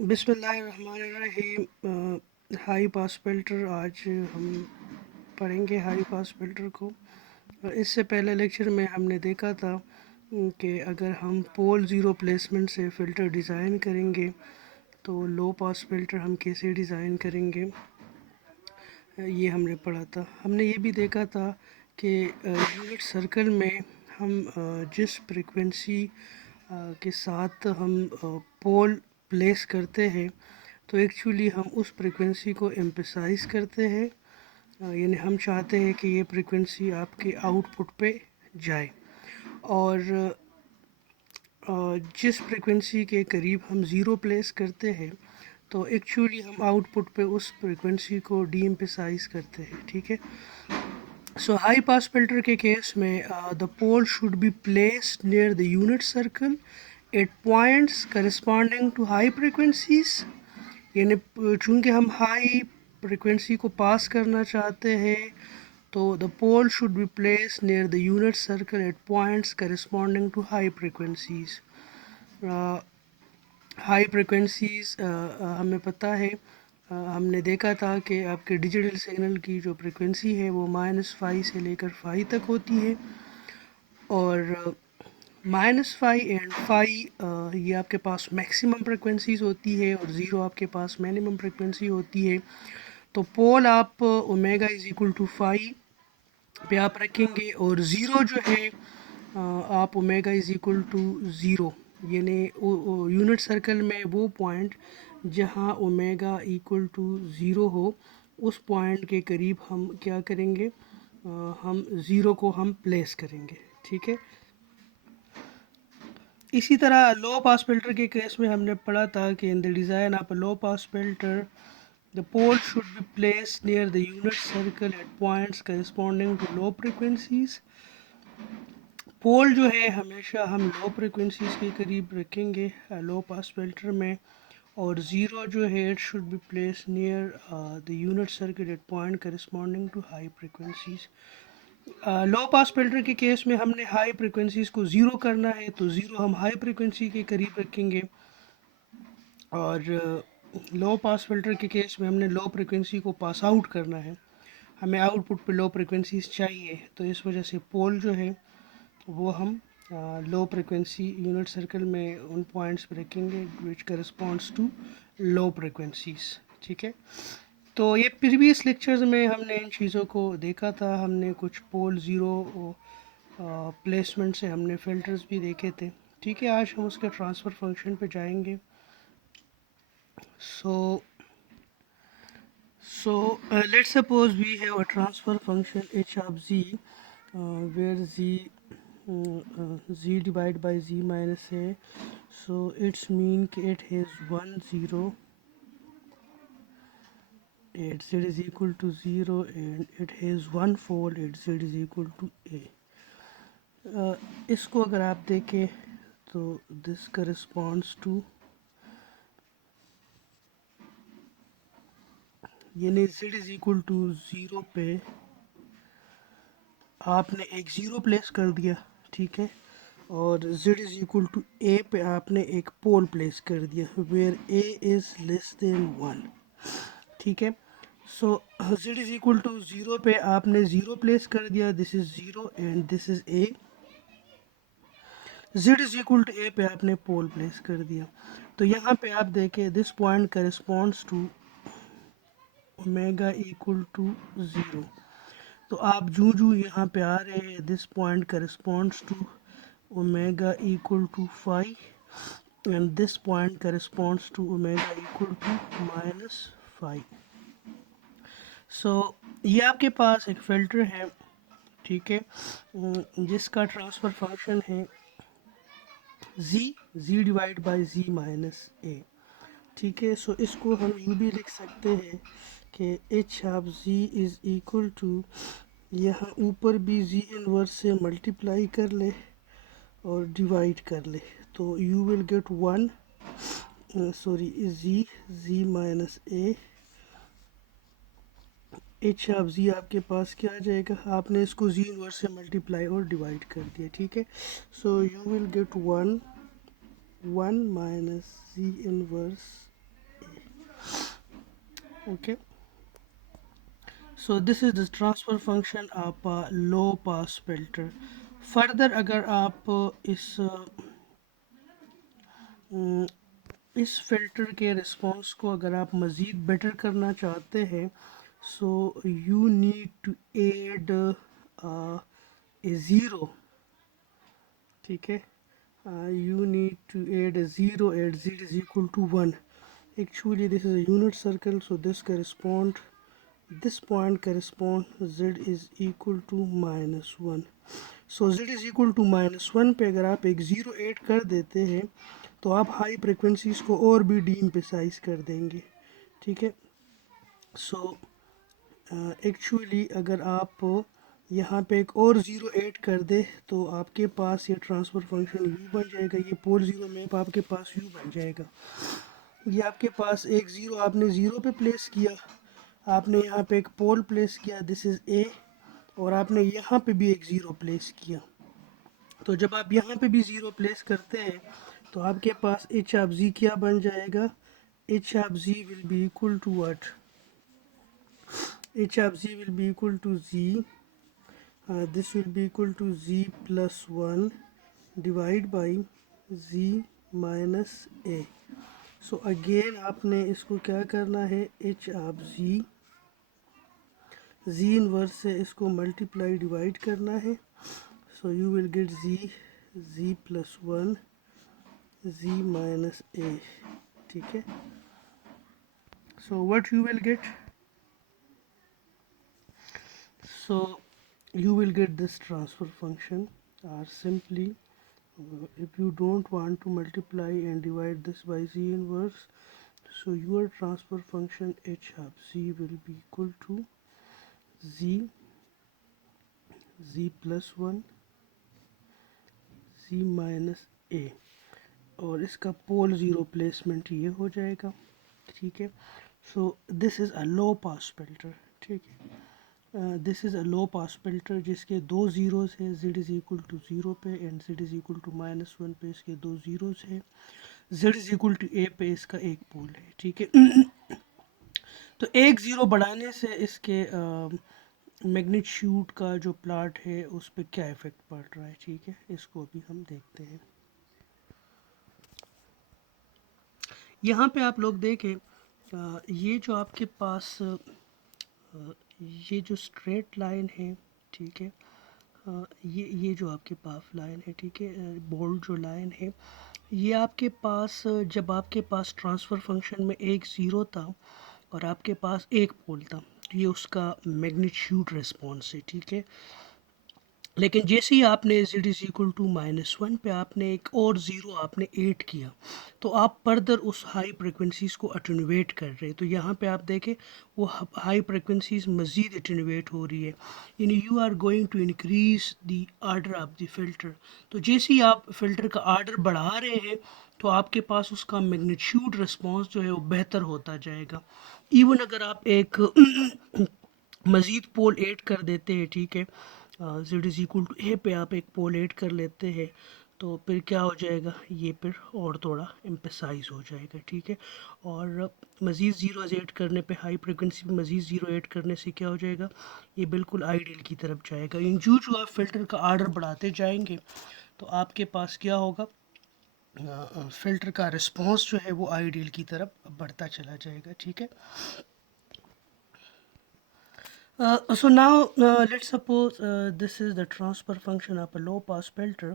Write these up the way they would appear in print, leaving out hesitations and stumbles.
बिस्मिल्लाहिर्रहमानिर्रहीम। High pass filter आज हम पढ़ेंगे हाई पास फ़िल्टर को। इससे पहले लेक्चर में हमने देखा था कि अगर हम पोल ज़ीरो प्लेसमेंट से फ़िल्टर डिज़ाइन करेंगे तो लो पास फ़िल्टर हम कैसे डिज़ाइन करेंगे, ये हमने पढ़ा था। हमने ये भी देखा था कि यूनिट सर्कल में हम जिस फ्रिक्वेंसी के साथ हम पोल प्लेस करते हैं तो एक्चुअली हम उस फ्रिक्वेंसी को एम्फसाइज़ करते हैं, यानी हम चाहते हैं कि ये फ्रिक्वेंसी आपके आउटपुट पे जाए। और जिस फ्रिक्वेंसी के करीब हम ज़ीरो प्लेस करते हैं तो एक्चुअली हम आउटपुट पे उस फ्रिक्वेंसी को डी एम्फसाइज़ करते हैं। ठीक है। सो हाई पास फिल्टर के केस में the pole should be placed near the unit circle at points corresponding to high frequencies, यानी चूँकि हम हाई फ्रिक्वेंसी को पास करना चाहते हैं तो the pole should be placed near the unit circle at points corresponding to high frequencies. High frequencies हमें पता है, हमने देखा था कि आपके डिजिटल सिग्नल की जो फ्रिक्वेंसी है वो -5 से लेकर 5 तक होती है, और -5 एंड 5 ये आपके पास मैक्सिमम फ्रिक्वेंसीज होती है और ज़ीरो आपके पास मिनिमम फ्रिक्वेंसी होती है। तो पोल आप ओमेगा इज़ इक्वल टू 5 पे आप रखेंगे और ज़ीरो जो है आप omega is equal to zero, यानी यूनिट सर्कल में वो पॉइंट जहाँ ओमेगा इक्वल टू ज़ीरो हो उस पॉइंट के करीब हम क्या करेंगे, हम ज़ीरो को हम प्लेस करेंगे। ठीक है। इसी तरह लो पास फिल्टर के केस में हमने पढ़ा था कि in the design of a low pass filter the pole should be place near the unit circle at points corresponding to low frequencies. Pole जो है हमेशा हम लो फ्रिक्वेंसीज के करीब रखेंगे लो पास फिल्टर में, और ज़ीरो जो है it should be place near the unit circuit at point corresponding to high frequencies. Low pass filter के केस में हमने हाई फ्रिक्वेंसीज को ज़ीरो करना है तो ज़ीरो हम हाई फ्रिक्वेंसी के करीब रखेंगे, और लो पास फिल्टर के केस में हमने लो फ्रिक्वेंसी को पास आउट करना है, हमें आउटपुट पे लो फ्रिक्वेंसीज चाहिए, तो इस वजह से पोल जो है वो हम लो फ्रिक्वेंसी यूनिट सर्कल में उन पॉइंट्स पे रखेंगे विच करस्पॉन्ड्स टू लो फ्रिक्वेंसीज। ठीक है। तो ये प्रीवियस लेक्चर्स में हमने इन चीज़ों को देखा था, हमने कुछ पोल ज़ीरो प्लेसमेंट से हमने फ़िल्टर्स भी देखे थे। ठीक है, आज हम उसके ट्रांसफ़र फंक्शन पे जाएंगे। सो let's suppose we have a transfer function h of z where z divided by z minus a, so it's mean it has 1 0 at z is equal to 0 and it has one fold at z is equal to a. इसको अगर आप देखें तो this corresponds to, यानी z is equal to zero पे आपने एक zero place कर दिया। ठीक है। और z is equal to a पे आपने एक पोल प्लेस कर दिया where a is less than 1। ठीक है। So z is equal to zero पे आपने ज़ीरो प्लेस कर दिया, this is zero and this is a। z is equal to a पे आपने पोल प्लेस कर दिया, तो यहाँ पे आप देखें this point corresponds to omega equal to zero. तो आप जूँ यहाँ पे आ रहे हैं this point corresponds to omega equal to 5 and this point corresponds to omega equal to -5। So ये आपके पास एक फ़िल्टर है। ठीक है। जिसका ट्रांसफ़र फंक्शन है z divide by z minus a। ठीक है। सो इसको हम यूँ भी लिख सकते हैं कि h of z is equal to, यहाँ ऊपर भी z इनवर्स से मल्टीप्लाई कर ले और डिवाइड कर ले, तो you will get 1 z minus a। h of z आपके पास क्या आ जाएगा, आपने इसको z इनवर्स से मल्टीप्लाई और डिवाइड कर दिया। ठीक है। So you will get 1 minus z inverse okay, so this is the transfer function of low pass filter. Further अगर आप इस फिल्टर के रिस्पॉन्स को अगर आप मज़ीद बेटर करना चाहते हैं, so you need to add a zero, ठीक है, you need to add a 0 at z is equal to 1. Actually this is a unit circle, so this point correspond z is equal to -1. so z is equal to -1 पे अगर आप एक 0 ऐड कर देते हैं तो आप हाई फ्रिक्वेंसीज को और भी डी एम्फेसाइज कर देंगे, ठीक है। सो एक्चुअली अगर आप यहाँ पे एक और ज़ीरो ऐड कर दे तो आपके पास ये ट्रांसफ़र फंक्शन u बन जाएगा, ये पोल ज़ीरो मैप आपके पास u बन जाएगा। ये आपके पास एक ज़ीरो आपने ज़ीरो पे प्लेस किया, आपने यहाँ पे एक पोल प्लेस किया, दिस इज़ a, और आपने यहाँ पे भी एक ज़ीरो प्लेस किया। तो जब आप यहाँ पे भी ज़ीरो प्लेस करते हैं तो आपके पास h ऑफ z क्या बन जाएगा, h of z will be equal to what, h of z will be equal to z, this will be equal to z plus 1 divide by z minus a. So again आपने इसको क्या करना है, h of z inverse से इसको multiply divide करना है, so you will get z plus 1 z minus a, ठीक है। So what you will get, so you will get this transfer function, or simply if you don't want to multiply and divide this by z inverse, so your transfer function h of z will be equal to z plus 1 z minus a, और इसका पोल zero placement ये हो जाएगा, ठीक है। So this is a low pass filter, ठीक है। This is a low pass filter जिसके दो ज़ीरोज़ है, z is equal to zero पे and z is equal to -1 पे इसके दो ज़ीरोज़ है, z is equal to a पे इसका एक पोल है, ठीक है। तो एक ज़ीरो बढ़ाने से इसके मैग्नीट्यूड का जो प्लॉट है उस पर क्या इफ़ेक्ट पड़ रहा है, ठीक है, इसको अभी हम देखते हैं। यहाँ पे आप लोग देखें, ये जो आपके पास ये जो स्ट्रेट लाइन है, ठीक है, ये जो आपके पास लाइन है, ठीक है, बोल्ड जो लाइन है, ये आपके पास जब आपके पास ट्रांसफ़र फंक्शन में एक ज़ीरो था और आपके पास एक पोल था, तो ये उसका मैग्नीट्यूड रिस्पॉन्स है, ठीक है। लेकिन जैसे ही आपने z इज़ इक्वल टू -1 पे आपने एक और ज़ीरो आपने ऐड किया तो आप फर्दर उस हाई फ्रिक्वेंसीज़ को अटेनुएट कर रहे हैं। तो यहाँ पे आप देखें वो हाई फ्रिक्वेंसीज़ मज़ीद अटेनुएट हो रही है, यानी you are going to increase the order of the filter. तो जैसे ही आप फ़िल्टर का आर्डर बढ़ा रहे हैं तो आपके पास उसका मैग्नीट्यूड रिस्पॉन्स जो है वो बेहतर होता जाएगा। इवन अगर आप एक मज़ीद पोल ऐड कर देते हैं, ठीक है, z is equal to a पे आप एक पोल ऐड कर लेते हैं तो फिर क्या हो जाएगा, ये फिर और थोड़ा एम्फेसाइज हो जाएगा, ठीक है। और मज़ीद ज़ीरो ऐड करने पे हाई फ्रिक्वेंसी पे मज़ीद ज़ीरो ऐड करने से क्या हो जाएगा, ये बिल्कुल आइडियल की तरफ जाएगा। इन जो आप फ़िल्टर का आर्डर बढ़ाते जाएंगे तो आपके पास क्या होगा, फ़िल्टर का रिस्पॉन्स जो है वो आइडियल की तरफ बढ़ता चला जाएगा, ठीक है। So now let's suppose this is the transfer function of a low pass filter,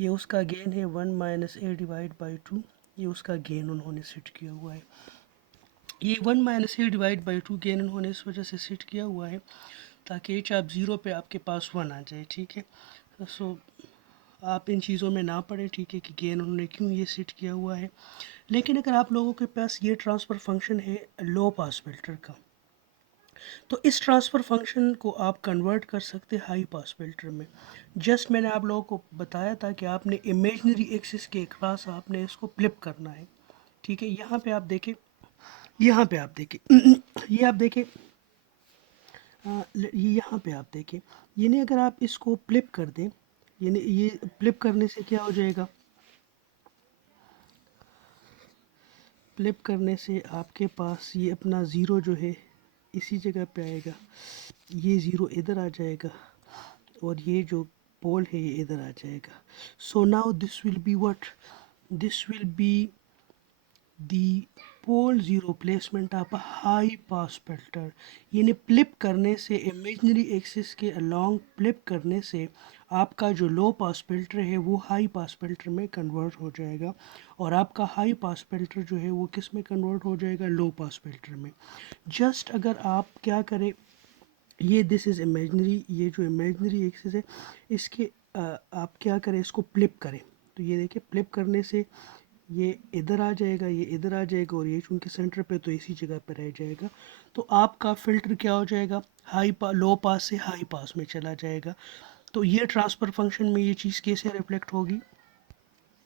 ये उसका गेन है 1 माइनस ए डिवाइड बाई 2, ये उसका गेन उन्होंने सेट किया हुआ है। ये 1 माइनस ए डिवाइड बाई 2 गेन उन्होंने इस वजह से सेट किया हुआ है ताकि एच आप ज़ीरो पे आपके पास 1 आ जाए, ठीक है। सो आप इन चीज़ों में ना पड़े, ठीक है, कि गेन उन्होंने क्यों ये सेट किया हुआ है। लेकिन अगर आप लोगों के पास ये ट्रांसफ़र फंक्शन है लो पास फिल्टर का, तो इस ट्रांसफ़र फंक्शन को आप कन्वर्ट कर सकते हैं हाई पास फिल्टर में। जस्ट मैंने आप लोगों को बताया था कि आपने इमेजनरी एक्सिस के क्रॉस आपने इसको फ्लिप करना है, ठीक है। यहाँ पे आप देखें, यहाँ पे आप देखें ये आप देखें, ये यहाँ पे आप देखें, यानी अगर आप इसको फ्लिप कर दें, यानी ये फ्लिप करने से क्या हो जाएगा, फ्लिप करने से आपके पास ये अपना ज़ीरो जो है इसी जगह पे आएगा, ये ज़ीरो इधर आ जाएगा और ये जो पोल है ये इधर आ जाएगा. So now this will be what, this will be the pole zero placement of a high pass filter. यानी फ्लिप करने से इमेजिनरी एक्सिस के अलोंग फ्लिप करने से आपका जो लो पास फिल्टर है वो हाई पास फिल्टर में कन्वर्ट हो जाएगा और आपका हाई पास फिल्टर जो है वो किस में कन्वर्ट हो जाएगा, लो पास फिल्टर में. जस्ट अगर आप क्या करें, ये दिस इज़ इमेजनरी, ये जो इमेजनरी एक्सिस है इसके आप क्या करें, इसको फ्लिप करें. तो ये देखिए फ्लिप करने से ये इधर आ जाएगा, ये इधर आ जाएगा और ये चूँकि सेंटर पे तो इसी जगह पे रह जाएगा. तो आपका फ़िल्टर क्या हो जाएगा, लो पास से हाई पास में चला जाएगा. तो ये ट्रांसफ़र फंक्शन में ये चीज़ कैसे रिफ्लेक्ट होगी,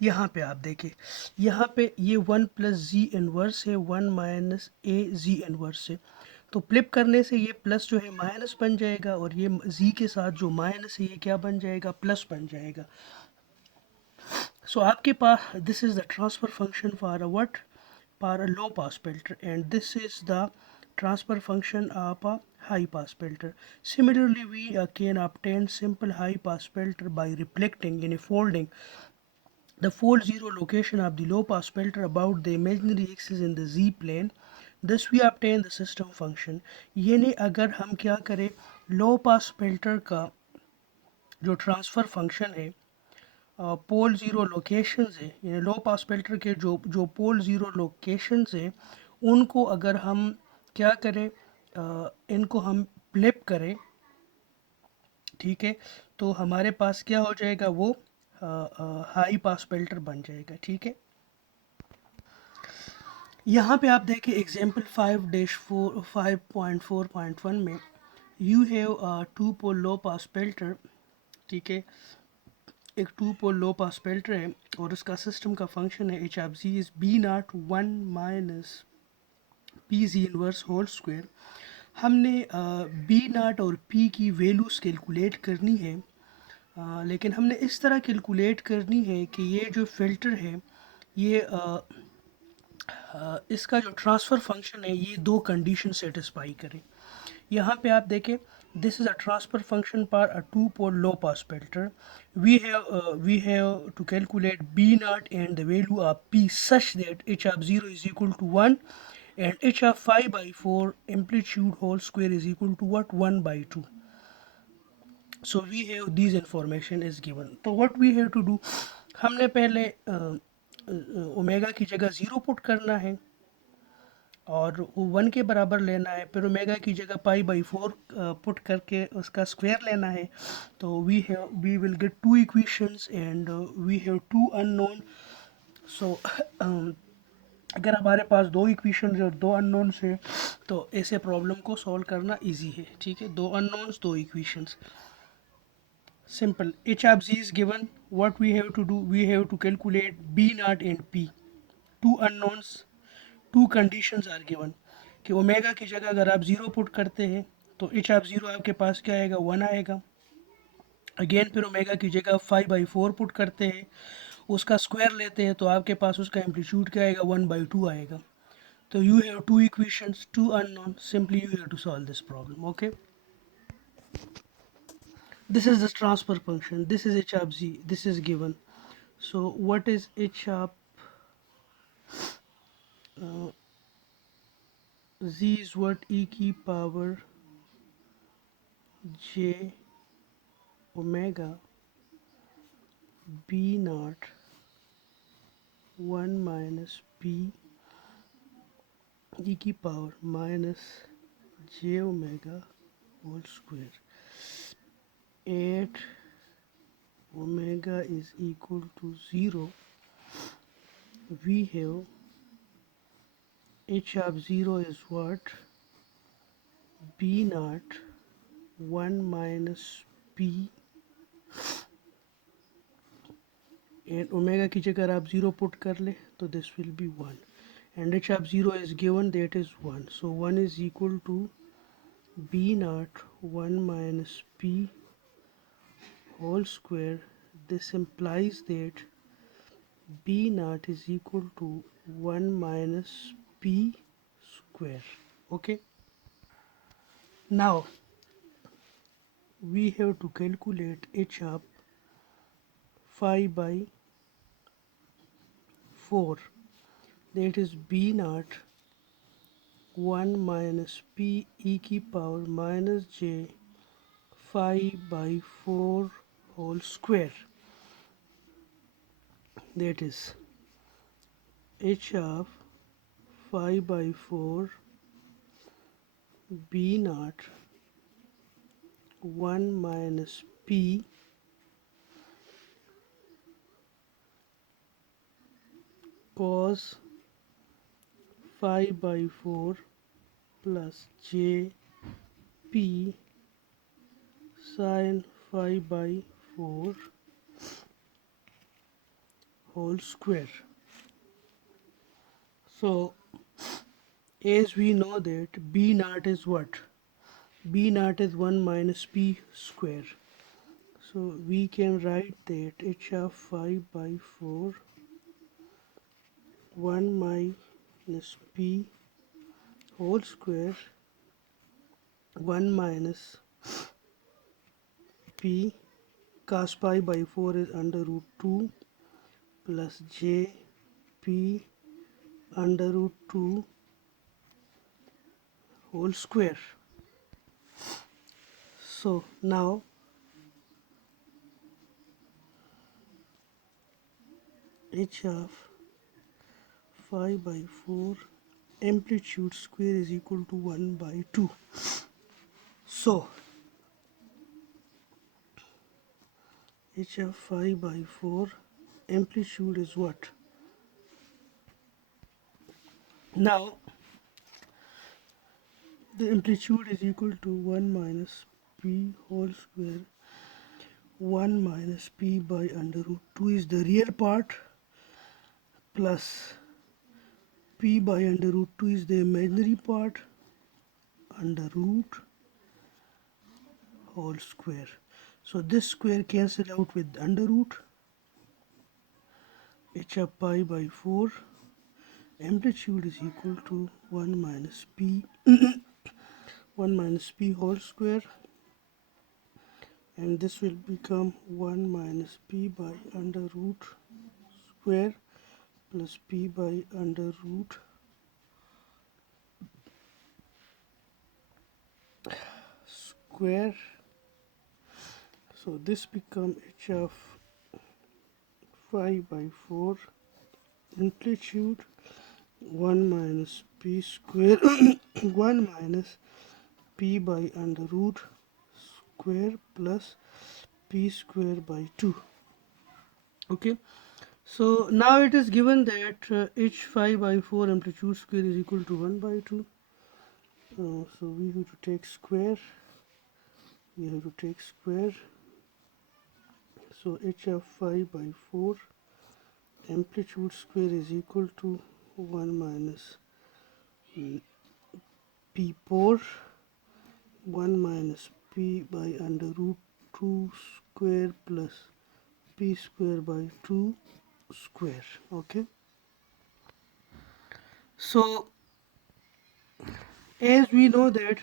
यहाँ पे आप देखिए, यहाँ पे ये वन प्लस जी इनवर्स है, वन माइनस ए जी इनवर्स है. तो फ्लिप करने से ये प्लस जो है माइनस बन जाएगा और ये जी के साथ जो माइनस है ये क्या बन जाएगा, प्लस बन जाएगा. So आपके पास this is the transfer function for a what, for a low pass filter, and this is the transfer function of a high pass filter. Similarly, we can obtain simple high pass filter by reflecting in a folding the fold zero location of the low pass filter about the imaginary axis in the z plane. Thus we obtain the system function. यानी अगर हम क्या करें, लो pass filter का जो transfer function है पोल zero locations है, यानी लो पास फिल्टर के जो जो पोल ज़ीरो लोकेशंस हैं उनको अगर हम क्या करें, इनको हम फ्लिप करें, ठीक है, तो हमारे पास क्या हो जाएगा, वो हाई पास फिल्टर बन जाएगा. ठीक है, यहाँ पे आप देखें एग्जाम्पल 5-4.4.1 में you have two pole low pass filter. ठीक है, एक to pole low pass filter है और उसका सिस्टम का फंक्शन है H of G is B naught one minus P G inverse whole square. हमने बी नाट और पी की वैल्यूज़ कैलकुलेट करनी है, लेकिन हमने इस तरह कैलकुलेट करनी है कि ये जो फ़िल्टर है ये इसका जो ट्रांसफ़र फंक्शन है ये दो कंडीशन सेटिस्फाई करे. यहाँ पे आप देखें, this is a transfer function for a two pole low pass filter. We have to calculate B naught and the value of P such that H of zero is equal to one and h of 5 by 4 amplitude whole square is equal to what, 1 by 2. So we have these information is given. तो what we have to do, हमने पहले ओमेगा की जगह zero put करना है और वो वन के बराबर लेना है, फिर ओमेगा की जगह पाई बाई फोर पुट करके उसका स्क्वायर लेना है. तो we will get two equations and we have two unknown. So अगर हमारे पास दो इक्वेशन और दो अननोन्स है तो ऐसे प्रॉब्लम को सॉल्व करना इजी है. ठीक है, दो अननोन्स दो equations, simple. H of G is given, what we have to do, we have to calculate B naught and P. Two unknowns, two conditions are given कि ओमेगा की जगह अगर आप ज़ीरो पुट करते हैं तो एच ऑफ ज़ीरो आपके पास क्या आएगा, वन आएगा. अगेन फिर ओमेगा की जगह 5/4 पुट करते हैं, उसका स्क्वायर लेते हैं तो आपके पास उसका एम्पलीट्यूड क्या आएगा, 1/2 आएगा. So you have two equations, two unknown. Simply you have to solve this problem. Okay. This is the transfer function. This is h of z. This is given. So what is h of uh, z is what, e की power j omega b naught 1 minus p e की power minus j omega whole square. 8 omega is equal to 0. We have h of 0 is what, b naught 1 minus p, and omega की जगह आप 0 पुट कर ले तो this will be 1, and h of 0 is given, that is 1. So 1 is equal to b naught 1 minus p whole square. This implies that b naught is equal to 1 minus p square. Okay, now we have to calculate h of 5 by 4, that is b naught 1 minus p e की power minus j 5 by 4 whole square, that is h of 5 by 4 b naught 1 minus p cos 5 by 4 plus j p sin 5 by 4 whole square. So as we know that b naught is what? B naught is 1 minus p square. So we can write that h of 5 by 4 1 minus p whole square 1 minus p cos pi by 4 is under root 2 plus j p under root 2 whole square. So now h of 5 by 4 amplitude square is equal to 1 by 2. So h of 5 by 4 amplitude is what? Now the amplitude is equal to 1 minus p whole square 1 minus p by under root 2 is the real part plus p by under root 2 is the imaginary part under root whole square. So this square cancel out with under root. H of pi by 4 amplitude is equal to 1 minus p 1 minus p whole square, and this will become 1 minus p by under root square plus p by under root square. So this become h of 5 by 4 amplitude 1 minus p square 1 minus p by under root square plus p square by 2. Okay, so now it is given that h 5 by 4 amplitude square is equal to 1 by 2. So we have to take square, so h of 5 by 4 amplitude square is equal to 1 minus p 4 1 minus p by under root 2 square plus p square by 2 square. Okay, so as we know that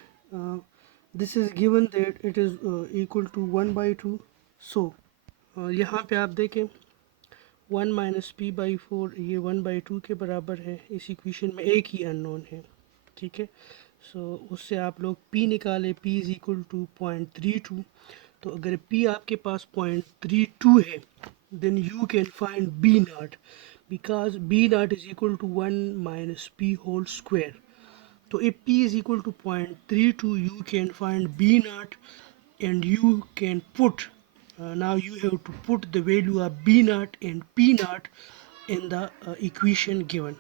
this is given that it is equal to 1 by 2. So यहाँ पे आप देखें 1 minus P by 4 ये 1 बाई 2 के बराबर है. इस इक्वेशन में एक ही अननोन है. ठीक है, सो उससे आप लोग p निकालें. p is equal to 0.32. तो अगर p आपके पास 0.32 है then you can find b naught because b naught is equal to 1 minus p whole square. So if p is equal to 0.32 you can find b naught, and you can put now you have to put the value of b naught and p naught in the equation given.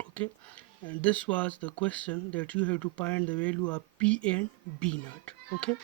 Okay, and this was the question that you have to find the value of p and b naught. Okay.